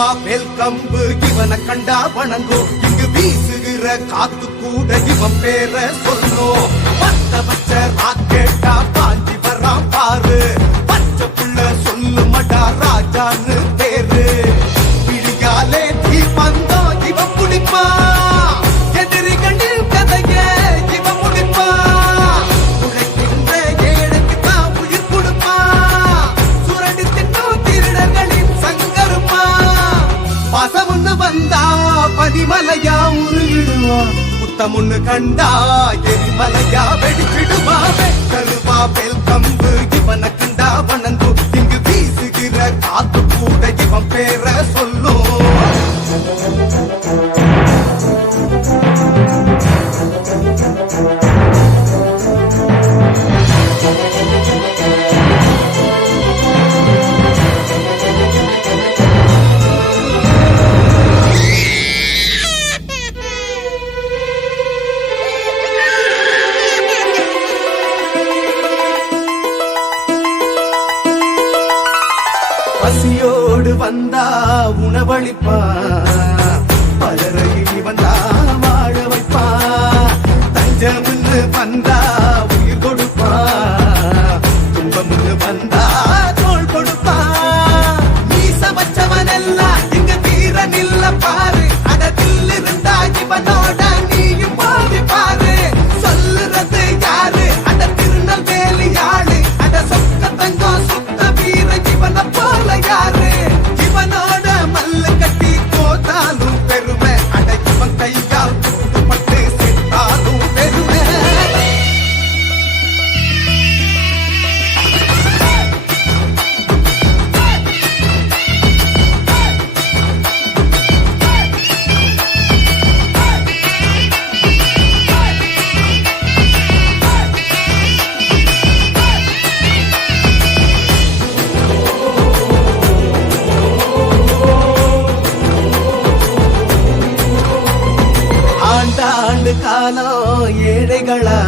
கருவா மேல் கம்பு இவனை கண்டா வணங்கோ இங்கு வீசுகிற காத்து கூட இவன் பேர சொல்லோ பத்த பச்ச ராக்கெட்டா பாஞ்சி வர்றான் பாரு. பச்சை புள்ள சொல்லு மடா ராஜான்னு. வந்தா பதிமலையா உருகிடுவா புத்தமுன்னு கண்டா எரிமலையா வெடிச்சிடுவா கருவா பெல் கம்பு இவனை பசியோடு வந்தா உணவளிப்பா ஏழைகளா